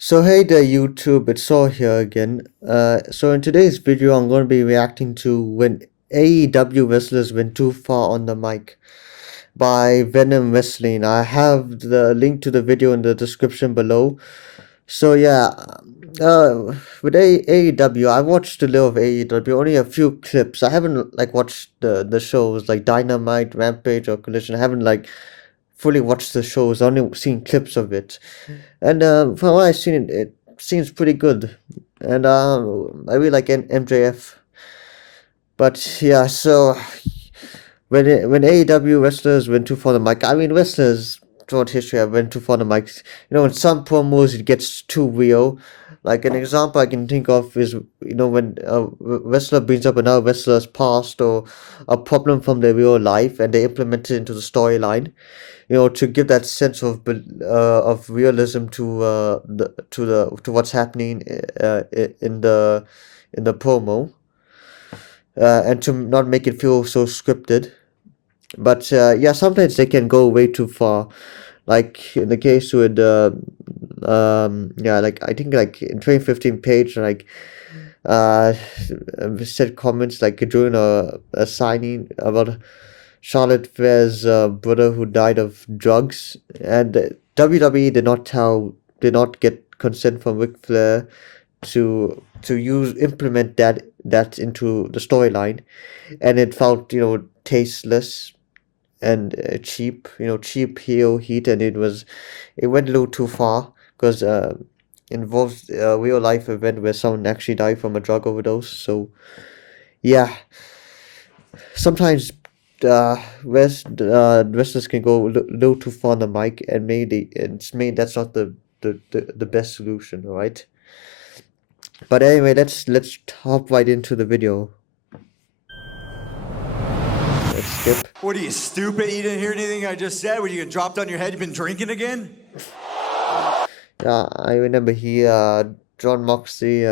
So hey there YouTube, it's Saw here again. So in today's video I'm going to be reacting to when AEW wrestlers went too far on the mic by Venom Wrestling. I have the link to the video in the description below. So yeah, with AEW, I watched a little of AEW, only a few clips. I haven't watched the shows like Dynamite, Rampage, or Collision. I haven't fully watched the shows. I've only seen clips of it, and from what I've seen, it seems pretty good. And I really like MJF. But yeah, so when AEW wrestlers went too far on the mic, I mean wrestlers throughout history have went too far on the mic. In some promos it gets too real. Like an example I can think of is when a wrestler brings up another wrestler's past or a problem from their real life and they implement it into the storyline. To give that sense of realism to what's happening in the promo, and to not make it feel so scripted. But yeah, sometimes they can go way too far. Like in the case with yeah, I think in 2015 Page uh said comments during a signing about Charlotte Flair's brother who died of drugs, and WWE did not get consent from Ric Flair to implement that into the storyline, and it felt tasteless and cheap heel heat, and it went a little too far because involves a real life event where someone actually died from a drug overdose. So yeah, sometimes wrestlers can go a little too far on the mic, and maybe that's not the best solution, all right? But anyway, let's hop right into the video. Let's skip. What are you, stupid? You didn't hear anything I just said? Were you gonna drop on your head? You been drinking again? Yeah, I remember John Moxley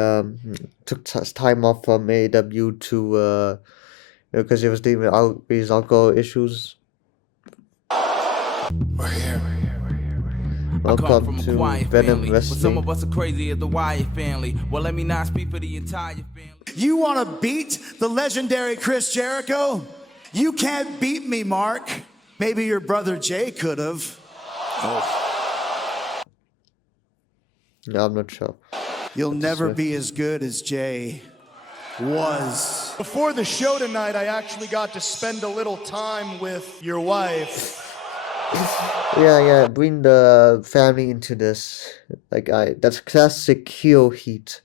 took time off from AEW to because he was dealing with his alcohol issues. We're here. Welcome to Venom Wrestling. Some of us are crazy as the Wyatt family. Well, let me not speak for the entire family. You want to beat the legendary Chris Jericho? You can't beat me, Mark. Maybe your brother Jay could have. No, I'm not sure. You'll never be as good as Jay was. Before the show tonight, I actually got to spend a little time with your wife. Yeah, bring the family into this. That's classic heel heat.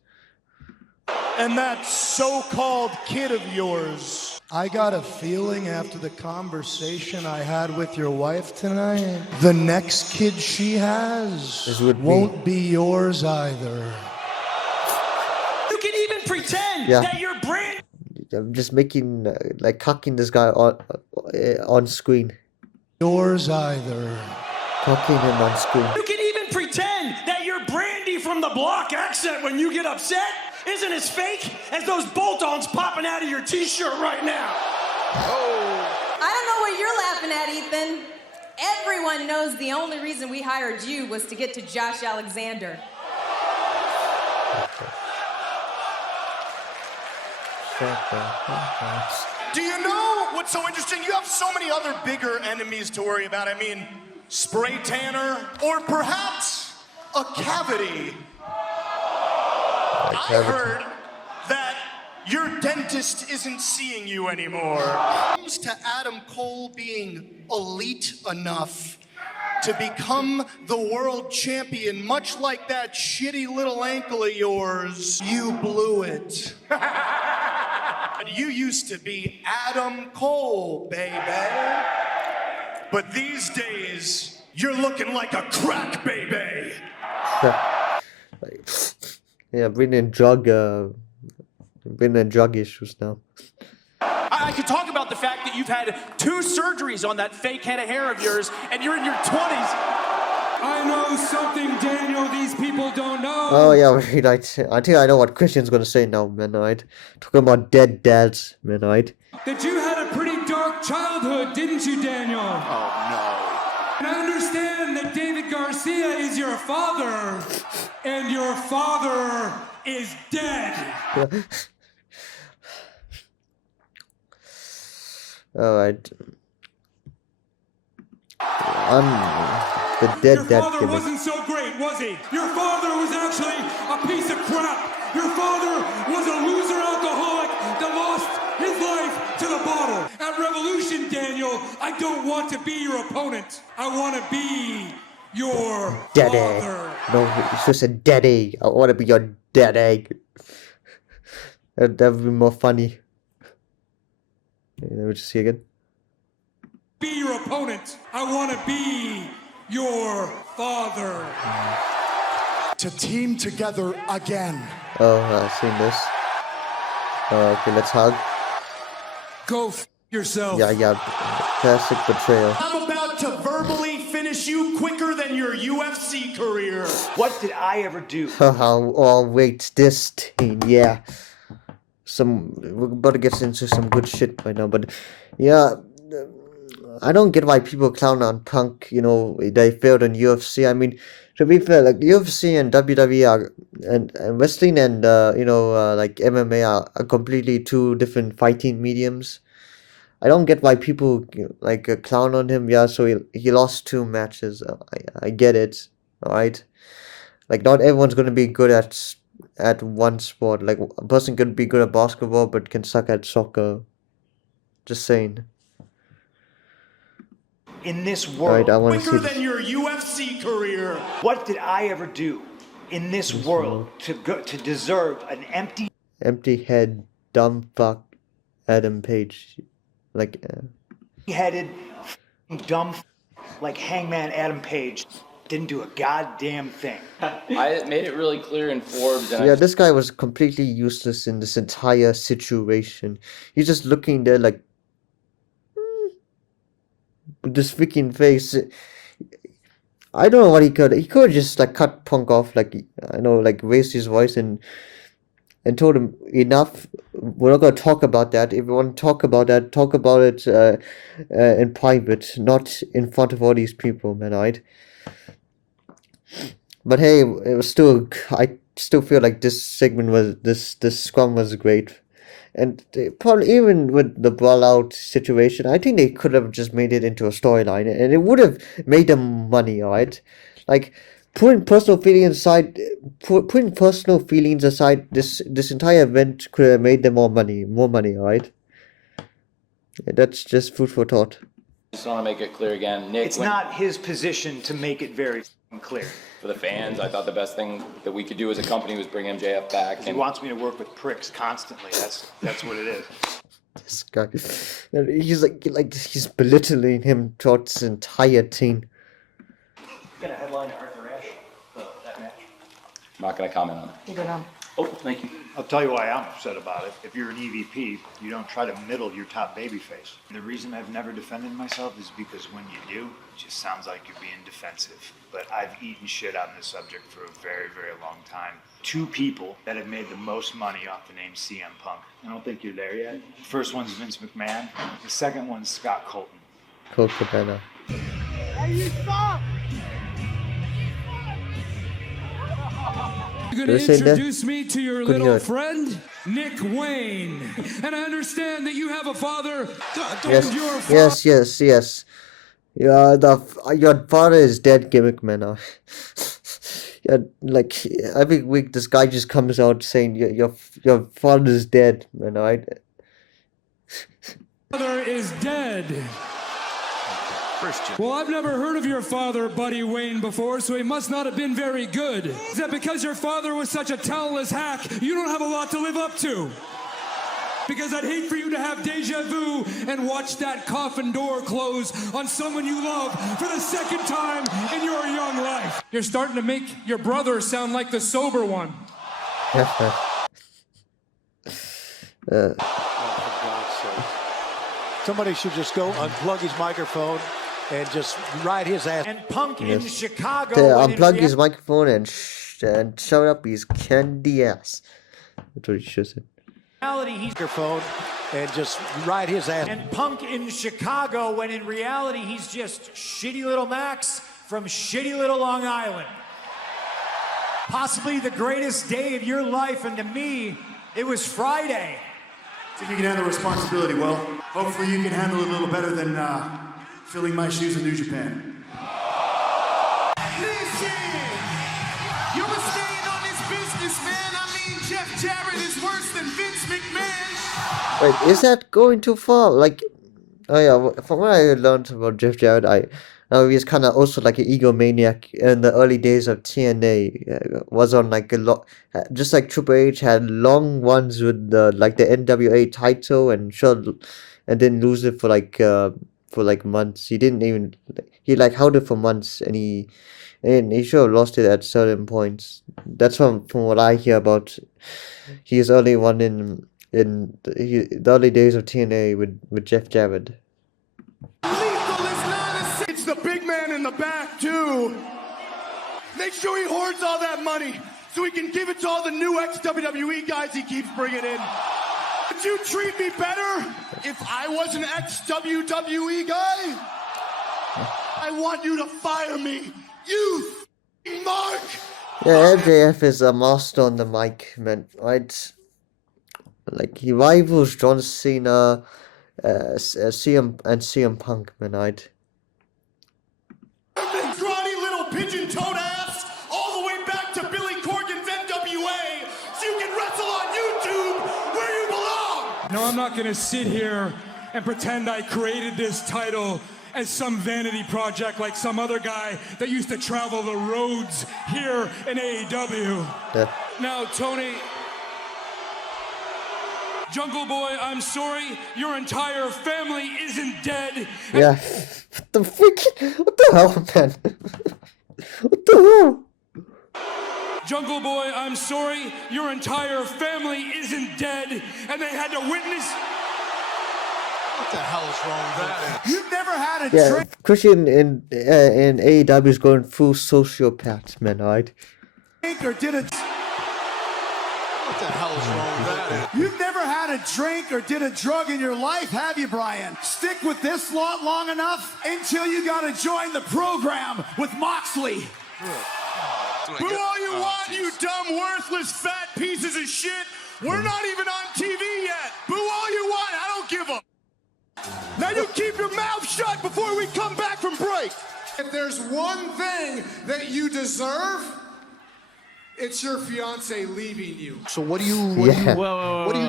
And that so-called kid of yours. I got a feeling after the conversation I had with your wife tonight, the next kid she has won't be yours either. You can even pretend that you're brand. I'm just making cocking this guy on screen. Yours either. Cocking him on screen. You can even pretend that you're Brandy from the block accent when you get upset isn't as fake as those bolt-ons popping out of your t-shirt right now. I don't know what you're laughing at, Ethan. Everyone knows the only reason we hired you was to get to Josh Alexander. Do you know what's so interesting? You have so many other bigger enemies to worry about. I mean, spray tanner, or perhaps a cavity. I heard that your dentist isn't seeing you anymore. When it comes to Adam Cole being elite enough to become the world champion, much like that shitty little ankle of yours, you blew it. You used to be Adam Cole, baby. But these days, you're looking like a crack baby. Yeah, bringing drug issues now. I could talk about the fact that you've had 2 surgeries on that fake head of hair of yours, and you're in your 20s. I know something, Daniel, these people don't know. Oh yeah, right. I think I know what Christian's gonna say now, man. Right? Talking about dead dads, man. Right? That you had a pretty dark childhood, didn't you, Daniel? Oh, no. And I understand that David Garcia is your father. and your father is dead. Alright. I'm the dead Your dad father gimmick. wasn't so great, was he? Your father was actually a piece of crap. Your father was a loser alcoholic that lost his life to the bottle. At Revolution, Daniel, I don't want to be your opponent. I want to be your Daddy. father. No, it's just a daddy. I want to be your daddy. That would be more funny. Okay, let me just see again. Be your opponent. I want to be your father. To team together again. Oh, I've seen this. Okay, let's hug. Go yourself. Yeah. Classic betrayal. I'm about to verbally finish you quicker than your UFC career. What did I ever do? Oh, wait, this thing, yeah. We're about to get into some good shit right now, but yeah, I don't get why people clown on Punk, you know, they failed in UFC. I mean, to be fair, like UFC and WWE are, and wrestling and, like MMA are completely two different fighting mediums. I don't get why people like clown on him. Yeah, so he lost 2 matches. I get it. All right, like not everyone's gonna be good at one sport. Like a person could be good at basketball but can suck at soccer. Just saying. In this All world, right, I want to Quicker see this. than your UFC career. what did I ever do in this world to deserve an Empty head, dumb fuck, Adam Page. Like, empty-headed, dumb like Hangman Adam Page? Didn't do a goddamn thing. I made it really clear in Forbes. And yeah, this guy was completely useless in this entire situation. He's just looking there like, with this freaking face. I don't know what he could. He could just like cut Punk off, like like raised his voice and told him enough. We're not gonna talk about that. If you want to talk about that, talk about it in private, not in front of all these people, man. Right? But hey, it was still. I still feel like this segment was this scrum was great. And probably even with the brawl out situation, I think they could have just made it into a storyline, and it would have made them money, alright? Like putting personal feelings aside, this entire event could have made them more money, alright? Yeah, that's just food for thought. just want to make it clear again. Nick, It's not his position to make it very clear. for the fans. I thought the best thing that we could do as a company was bring MJF back. He wants me to work with pricks constantly. That's what it is. This guy, he's like he's belittling him throughout this entire team. Got a headline Arthur Ashe, that match. I'm not going to comment on it. You go down. Oh, thank you. I'll tell you why I'm upset about it. If you're an EVP, you don't try to middle your top babyface. And the reason I've never defended myself is because when you do, it just sounds like you're being defensive. But I've eaten shit on this subject for a very, very long time. 2 people that have made the most money off the name CM Punk. I don't think you're there yet. The first one's Vince McMahon. The second one's Scott Colton. Colt Cabana. You're Did I going say to that? introduce me to your Couldn't hear little it. friend, Nick Wayne. And I understand that you have a father. Yes, Your father. yes. Yeah, your father is dead gimmick, man. Yeah, like every week this guy just comes out saying your father is dead, man. Right? Father is dead. Well, I've never heard of your father, Buddy Wayne, before, so he must not have been very good. Is that because your father was such a talentless hack, you don't have a lot to live up to? Because I'd hate for you to have deja vu and watch that coffin door close on someone you love for the second time in your young life. You're starting to make your brother sound like the sober one. Somebody should just go unplug his microphone and just ride his ass. And Punk in Yes. Chicago. To when in unplug his microphone and shove up his candy ass. That's what he should say. reality, he's Microphone and just ride his ass. and Punk in Chicago when in reality he's just shitty little Max from shitty little Long Island. Possibly the greatest day of your life, and to me, it was Friday. If you can handle responsibility well, hopefully you can handle it a little better than filling my shoes in New Japan. Listen, you were staying on this business, man. I mean, Jeff Jarrett is worse than Vince McMahon. Wait, is that going too far? Like, oh yeah, from what I learned about Jeff Jarrett, I know he's kind of also like an egomaniac in the early days of TNA. Was on like a lot, just like Triple H had long ones with the like the NWA title and didn't lose it for like months. He didn't even he like held it for months and he should have lost it at certain points. That's from what I hear about his early one in the early days of TNA with Jeff Jarrett. It's the big man in the back, too. Make sure he hoards all that money so he can give it to all the new ex-WWE guys he keeps bringing in. Would you treat me better if I was an ex-WWE guy? I want you to fire me. You Mark! Yeah, MJF is a master on the mic, man, right? Like, he rivals John Cena, CM Punk, man, right? Scrawny little pigeon-toed ass all the way back to Billy Corgan's NWA so you can wrestle on YouTube where you belong! No, I'm not going to sit here and pretend I created this title as some vanity project like some other guy that used to travel the roads here in AEW. Yeah. Now, Tony, Jungle Boy, I'm sorry, your entire family isn't dead. Yeah. What the freak? What the hell, man? What the hell? Jungle Boy, I'm sorry, your entire family isn't dead, and they had to witness. What the hell is wrong with that? You've never had a Yeah, drink Christian in AEW is going full sociopath, man, right? or did a... What the hell is wrong with that? You've never had a drink or did a drug in your life, have you, Brian? Stick with this lot long enough until you gotta join the program with Moxley. Boo all you want, you dumb, worthless, fat pieces of shit. We're not even on TV yet. Boo all you want, I don't give a... Now you keep your mouth shut before we come back from break. If there's one thing that you deserve, it's your fiance leaving you. So what are you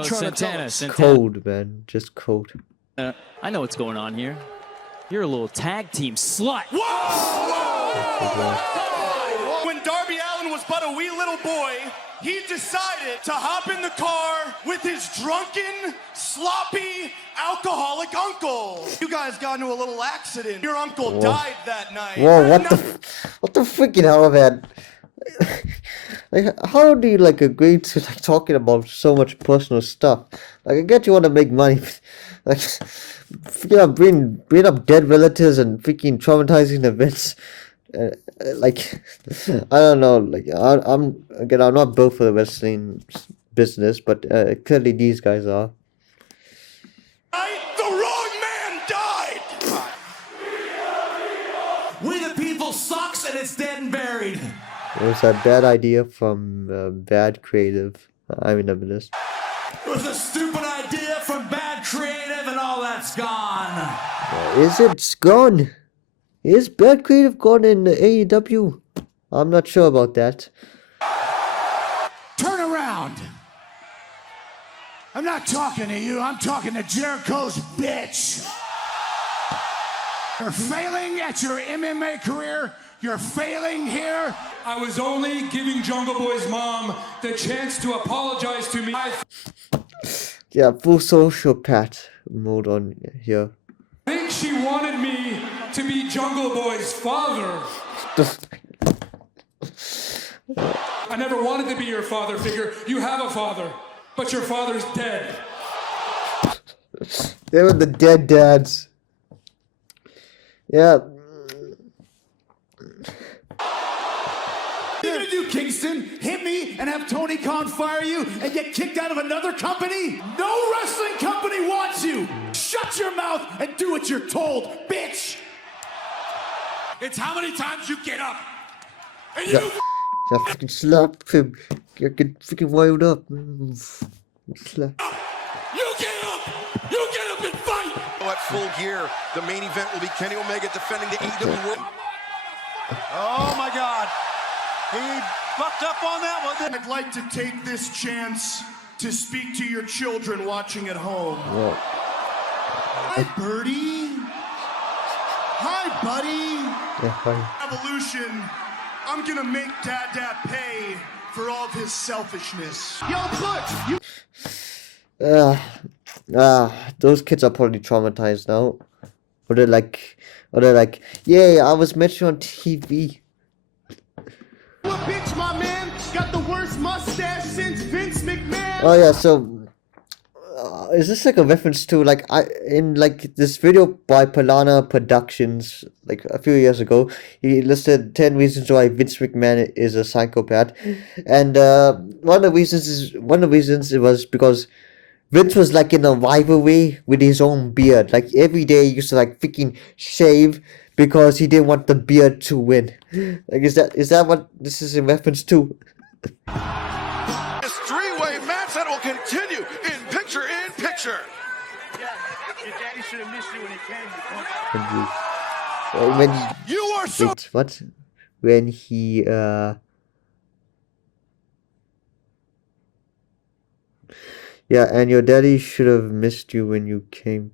trying to tell us? Cold, man. Just cold. I know what's going on here. You're a little tag team slut. When Darby Allin was but a wee little boy, he decided to hop in the car with his drunken, sloppy, alcoholic uncle. You guys got into a little accident. Your uncle died that night. Whoa, what the freaking hell, man? Like, how do you like agree to like talking about so much personal stuff? Like, I get you want to make money, but, like, you know, bring up dead relatives and freaking traumatizing events. Like, I don't know. Like, I'm not built for the wrestling business, but clearly these guys are. The wrong man died. We the people sucks and it's dead and buried. It was a bad idea from Bad Creative. I remember this. It was a stupid idea from Bad Creative and all that's gone. Is it gone? Is Bad Creative gone in AEW? I'm not sure about that. Turn around. I'm not talking to you. I'm talking to Jericho's bitch. You're failing at your MMA career. You're failing here. I was only giving Jungle Boy's mom the chance to apologize to me. Yeah, full sociopath mode on here. I think she wanted me to be Jungle Boy's father. I never wanted to be your father figure. You have a father, but your father's dead. They were the dead dads. Yeah. What are you gonna do, Kingston? Hit me and have Tony Khan fire you and get kicked out of another company? No wrestling company wants you. Shut your mouth and do what you're told, bitch. It's how many times you get up. And you I freaking slap him. Get freaking wild up. Slap. You get up! You get up and fight! At full gear, the main event will be Kenny Omega defending the AEW World. Oh my God. He fucked up on that one. I'd like to take this chance to speak to your children watching at home. Yeah. Hi, Birdie. Hi, buddy. Yeah, fine. Evolution. I'm gonna make Dad pay for all of his selfishness. Yo, Clutch, you. Those kids are probably traumatized now. Or they're like, yeah, I was mentioned on TV. You a bitch, my man. Got the worst mustache since Vince McMahon. Oh yeah, so is this like a reference to like in this video by Palana Productions like a few years ago? He listed 10 reasons why Vince McMahon is a psychopath, and one of the reasons it was because Vince was like in a rivalry with his own beard. Like every day he used to like freaking shave because he didn't want the beard to win. Like is that what this is in reference to? This three-way match that will continue in picture. Yeah, your daddy should have missed you when he came. You are so. Wait, what? When he yeah, and your daddy should have missed you when you came.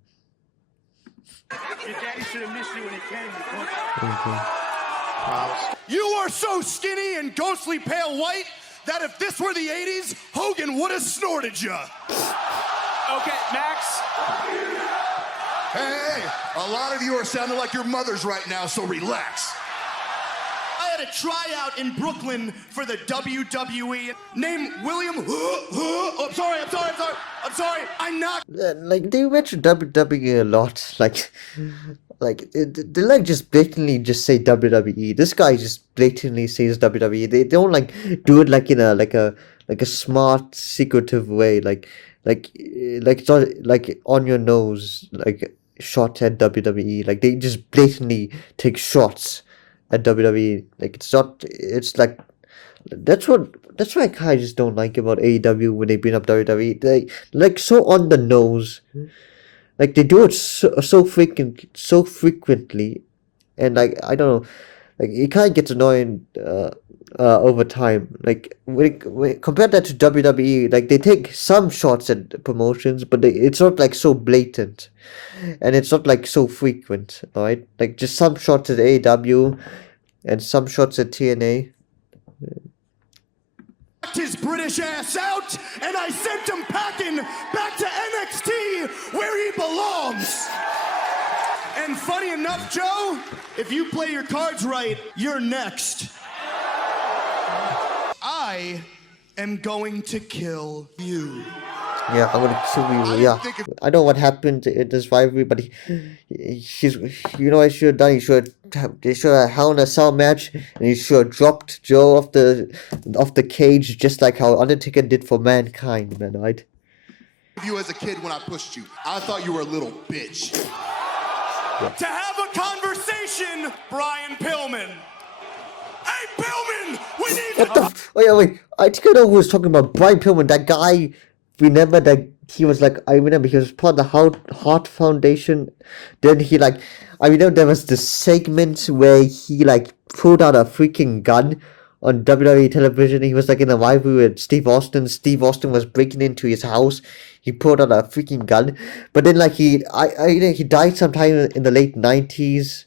Your daddy should have missed you when he came. Okay. You are so skinny and ghostly pale white that if this were the 80s, Hogan would have snorted you. Okay, Max. Hey, a lot of you are sounding like your mothers right now, so relax. I had a tryout in Brooklyn for the WWE. Name William. I'm sorry. I'm not. Like they mention WWE a lot. Like they like just blatantly just say WWE. This guy just blatantly says WWE. They don't like do it like in a smart secretive way. Like it's not like on your nose like shot at WWE. Like they just blatantly take shots at WWE. Like it's like that's what I kind of just don't like about AEW when they bring up WWE. They like so on the nose. Like they do it so frequently, and like I don't know, like it kind of gets annoying over time. Like when compare that to WWE, like they take some shots at promotions, but it's not like so blatant, and it's not like so frequent. Alright, like just some shots at AEW, and some shots at TNA. His British ass out, and I sent him packing back to NXT where he belongs. And funny enough, Joe, if you play your cards right, you're next. I am going to kill you. Yeah, I'm gonna kill you. Yeah, I know what happened in this rivalry, but he's, you know, what he should have done. They should have held a Cell match, and he should have dropped Joe off the cage, just like how Undertaker did for Mankind, man. Right? You as a kid when I pushed you, I thought you were a little bitch. Yeah. To have a conversation, Brian Pillman. Hey, Pillman, we need What the? Oh yeah, wait. I think I know who was talking about. Brian Pillman, that guy. Remember that he was like, I remember he was part of the Heart Foundation. Then he like, I remember there was this segment where he like pulled out a freaking gun on WWE television. He was like in a rivalry with Steve Austin. Steve Austin was breaking into his house. He pulled out a freaking gun. But then like he died sometime in the late 90s.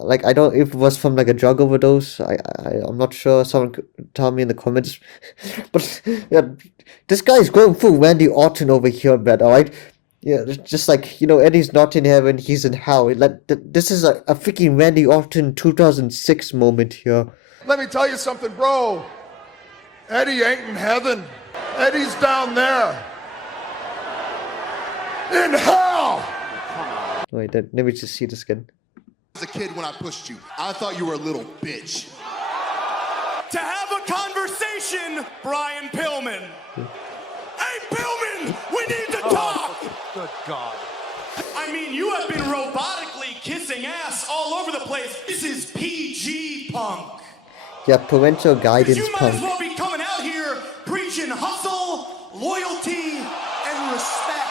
Like I don't know if it was from like a drug overdose. I'm not sure. Someone could tell me in the comments. But yeah, this guy is going full Randy Orton over here, man. All right, yeah, just like, you know, Eddie's not in heaven, he's in hell. Like this is a freaking Randy Orton 2006 moment here. Let me tell you something, bro. Eddie ain't in heaven. Eddie's down there. In hell! Wait, let me just see this again. As a kid when I pushed you, I thought you were a little bitch. To have a conversation, Brian Pillman. Hey, Pillman, we need to talk. Good God. I mean, you have been robotically kissing ass all over the place. This is PG Punk. Yeah, parental Because guidance you might as punk. well be coming out here preaching hustle, loyalty, and respect.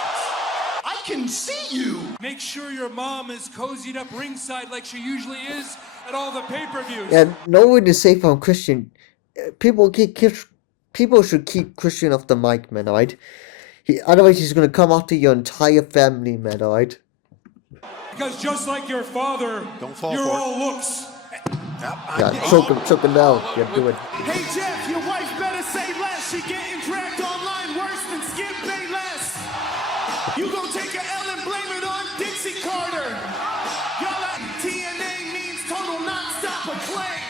I can see you. Make sure your mom is cozied up ringside like she usually is at all the pay-per-views. Yeah, no one is safe from Christian. People should keep Christian off the mic, man. Alright. Otherwise, he's gonna come after your entire family, man. Alright. Because just like your father, you're all looks. Yeah, choke him down. Yeah, do it. Hey Jeff, your wife better say less. She getting dragged online worse than Skip Bayless. You gon' take a L and blame it on Dixie Carter. Y'all at TNA means total non-stop acclaim.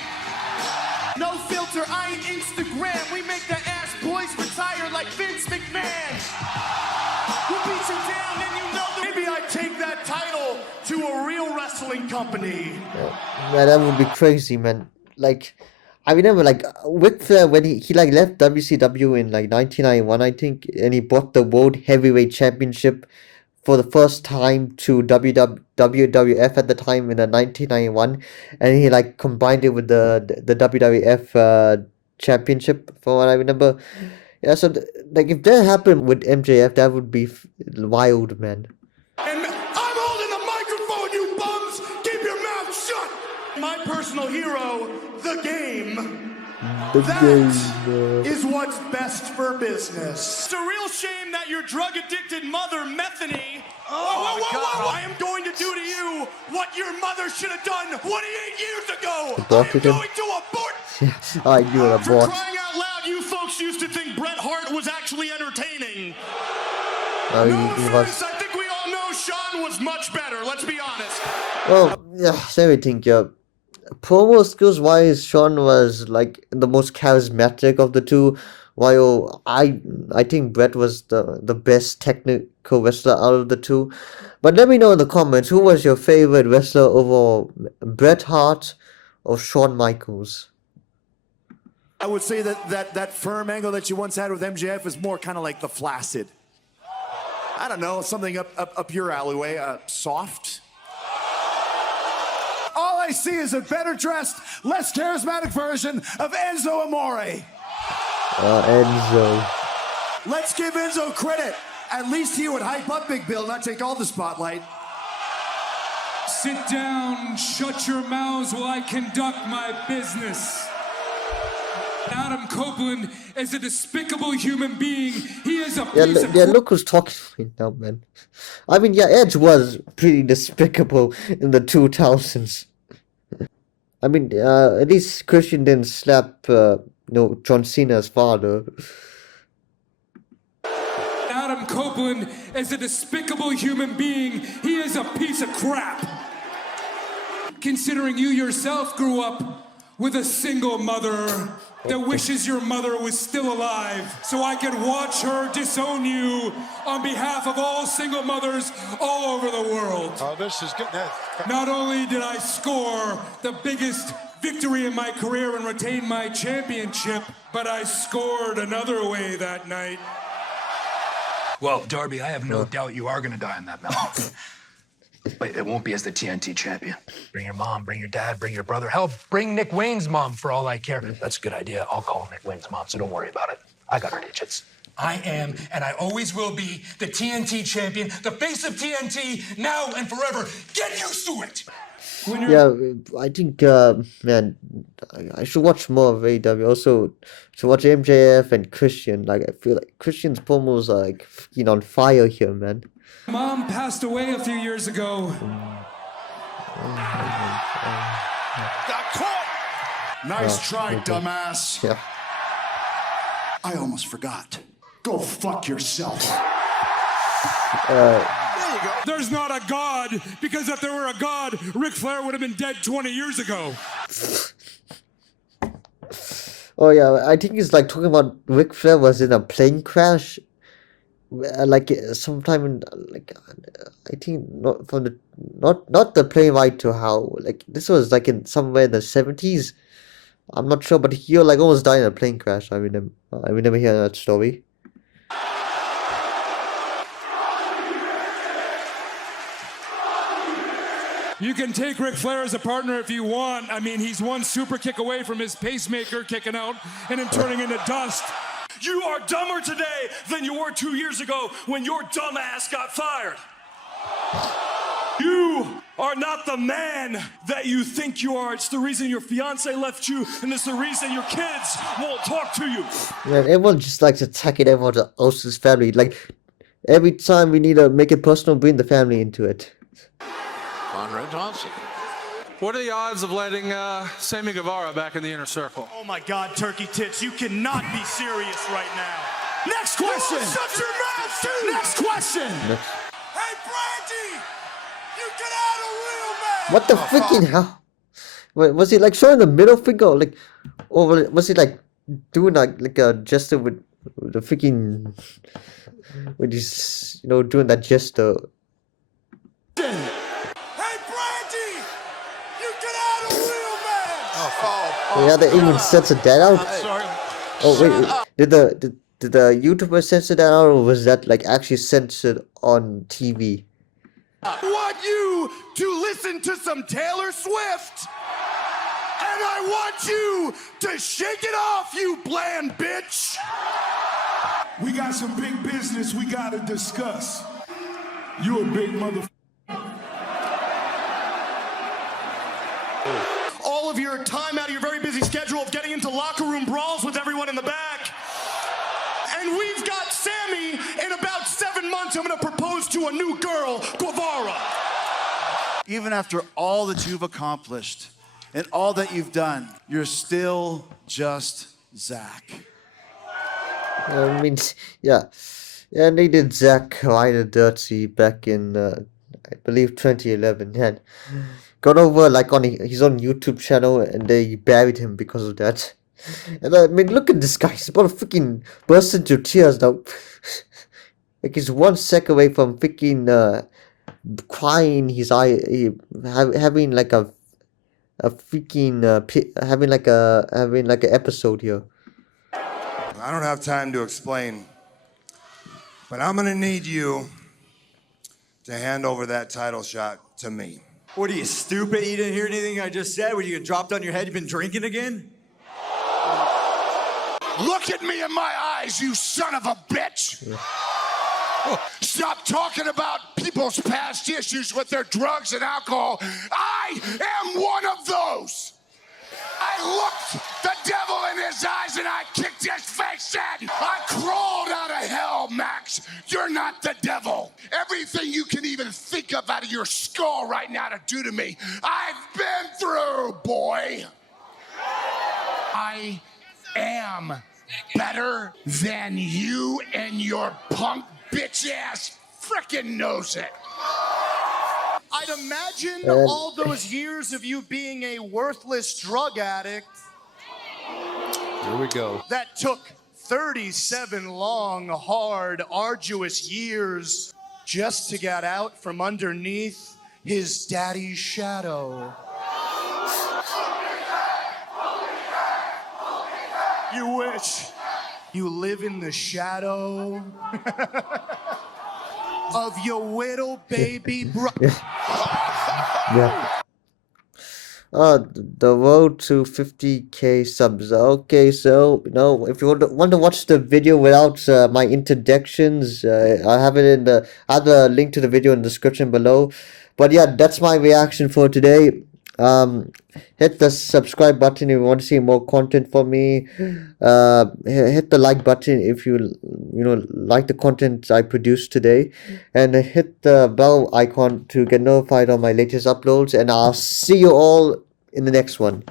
No filter, I ain't Instagram. We make the ass boys retire like Vince McMahon. We beat you down and you know that. Maybe I take that title to a real wrestling company. Man, that would be crazy, man. Like, I remember, like, Ric Flair, when he like left WCW in like 1991, I think, and he brought the World Heavyweight Championship for the first time to WWF at the time in the 1991, and he like combined it with the WWF championship, from what I remember. Yeah, so like if that happened with MJF, that would be wild, man. And I'm holding the microphone, you bums! Keep your mouth shut! My personal hero, the game. That is what's best for business. It's a real shame that your drug-addicted mother, Methany, I am going to do to you what your mother should have done 28 years ago. Aborted him. Going to abort. I knew it, For abort. crying out loud, you folks used to think Bret Hart was actually entertaining. Oh, No he offense, was. I think we all know Sean was much better. Let's be honest. Well, yeah, let me think. Yeah, promo skills wise, Sean was like the most charismatic of the two, while I think Brett was the best technical wrestler out of the two. But let me know in the comments, who was your favorite wrestler overall, Bret Hart or Shawn Michaels? I would say that firm angle that you once had with MJF is more kind of like the flaccid. I don't know, something up your alleyway, soft. All I see is a better dressed, less charismatic version of Enzo Amore. Enzo. Let's give Enzo credit. At least he would hype up Big Bill, not take all the spotlight. Sit down, shut your mouths while I conduct my business. Adam Copeland is a despicable human being. He is a piece of Look who's talking right now, man. I mean, yeah, Edge was pretty despicable in the 2000s. I mean, at least Christian didn't slap, John Cena's father. Adam Copeland is a despicable human being. He is a piece of crap. Considering you yourself grew up with a single mother that wishes your mother was still alive so I could watch her disown you on behalf of all single mothers all over the world. Oh, this is good. Not only did I score the biggest victory in my career and retain my championship, but I scored another way that night. Well, Darby, I have no doubt you are going to die in that mountain. But it won't be as the TNT champion. Bring your mom, bring your dad, bring your brother. Hell, bring Nick Wayne's mom for all I care. That's a good idea. I'll call Nick Wayne's mom, so don't worry about it. I got her digits. I am, and I always will be, the TNT champion, the face of TNT, now and forever. Get used to it! Yeah, I think, man, I should watch more of AEW. Also, to watch MJF and Christian. Like, I feel like Christian's promos are, like, on fire here, man. Mom passed away a few years ago. Got caught! Nice try, dumbass. Yeah. I almost forgot. Go fuck yourself. There's not a God, because if there were a God, Ric Flair would have been dead 20 years ago. Oh yeah, I think he's like talking about Ric Flair was in a plane crash, like sometime in like I think not from the not the plane ride to hell. Like this was like in somewhere in the 70s. I'm not sure, but he like almost died in a plane crash. I remember hearing that story. You can take Ric Flair as a partner if you want. I mean, he's one super kick away from his pacemaker kicking out and him turning into dust. You are dumber today than you were 2 years ago when your dumb ass got fired. You are not the man that you think you are. It's the reason your fiance left you, and it's the reason your kids won't talk to you. Man, everyone just likes attacking everyone else's family. Like, every time we need to make it personal, bring the family into it. Conrad Thompson. What are the odds of letting Sammy Guevara back in the inner circle? Oh my God, Turkey Tits, you cannot be serious right now. Next question. Shut your mouth, dude. Next question. Hey, Brandy, you get out of real man. What the freaking hell? Wait, was he like showing the middle finger, like, or was he like doing like a gesture with the freaking, with his, doing that gesture? Yeah, they even censored that out. Oh wait, did the YouTuber censor that out, or was that like actually censored on TV? I want you to listen to some Taylor Swift, and I want you to shake it off, you bland bitch. We got some big business we gotta discuss. You a big mother. All of your time out of your very busy schedule of getting into locker room brawls with everyone in the back. And we've got Sammy. In about 7 months, I'm gonna propose to a new girl, Guevara. Even after all that you've accomplished and all that you've done, you're still just Zach. I mean, yeah. And they did Zach kind of dirty back in, I believe, 2011. And got over like on his own YouTube channel, and they buried him because of that. And I mean, look at this guy. He's about to freaking burst into tears now. Like, he's 1 sec away from freaking crying his eye, having like a freaking having like an episode here. I don't have time to explain, but I'm gonna need you to hand over that title shot to me. What are you, stupid? You didn't hear anything I just said? Were you gonna drop on your head? You been drinking again? Look at me in my eyes, you son of a bitch! Stop talking about people's past issues with their drugs and alcohol. I am one of those! I looked the devil in his eyes and I kicked his face in! I crawled out of hell, Max! You're not the devil! Everything you can even think of out of your skull right now to do to me, I've been through, boy! I am better than you, and your punk bitch ass frickin' knows it. I'd imagine all those years of you being a worthless drug addict. Here we go. That took 37 long, hard, arduous years just to get out from underneath his daddy's shadow. You wish you live in the shadow of your little baby brother. Yeah. The road to 50k subs. Okay, so if you want to watch the video without my introductions, I have it in the link to the video in the description below. But yeah, that's my reaction for today. Hit the subscribe button if you want to see more content from me. Hit the like button if you like the content I produced today, and hit the bell icon to get notified on my latest uploads. And I'll see you all in the next one.